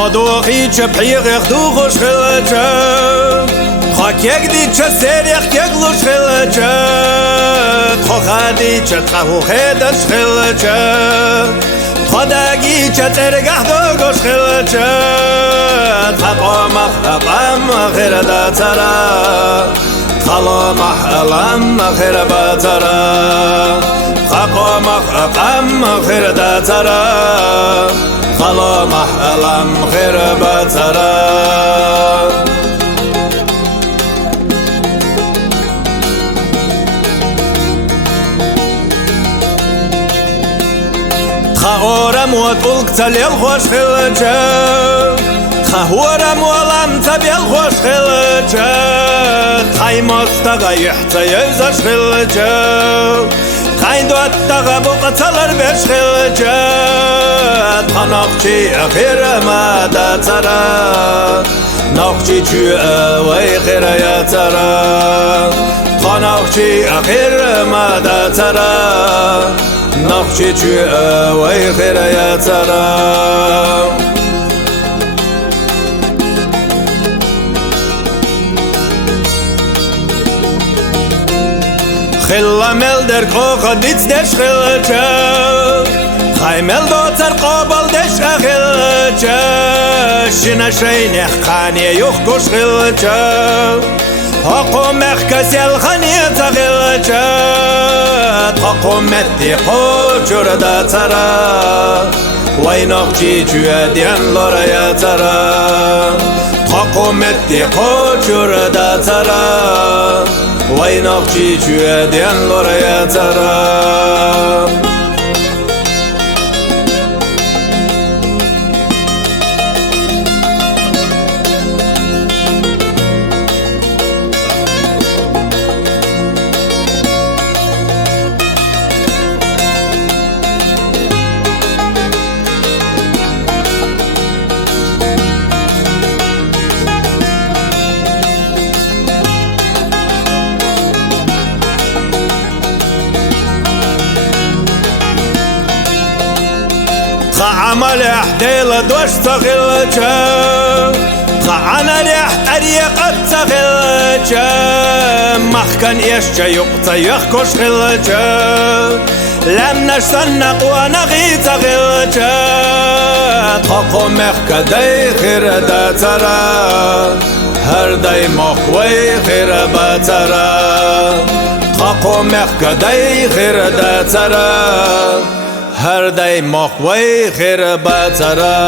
خدوخی چه پیغ دو خوش خلچه خاک یک دی چه سریخ یک لوش خلچه خادی چه تخو خیدش خلچه خداگی چه ترگه دو گوش خلچه تقام خیر دا ترا خلا محلم خیر با ترا تقام خیر دا ترا خلا محلم خیر با ترا خورم و طلق تلیل خوش خلچه خورم و لم تبیل خوش خلچه خی مستقا یحتا یوزش خلچه خی دوتقا بقتلر بش خلچه تناقچی اخیر مادا ترا ناقچی چو اوی خیر یا ترا تناقچی اخیر مادا ترا نقشي چو اوی خیر یا ترا خلا مل در کوخ دیت دش خلچه خیمل دو تر قابل دش خلچه شنا شین خانی یخ کش خلچه حقو مخکس الخانی تغلچه حکومتی خوچور دا ترا وی نقچی چوی دین لور یا ترا حکومتی خوچور دا ترا وی نقچی چوی دین لور یا ترا عمل احديل دوش تغلجه خعنا ريح طريقة تغلجه مخكن يشجا يقطع يخكش غلجه لم نشتنق ونغي تغلجه تقو مخك دي خير دا ترى هر دي مخوي خير باترى تقو مخك دي خير دا ترى هر دای مخوی خیر بترا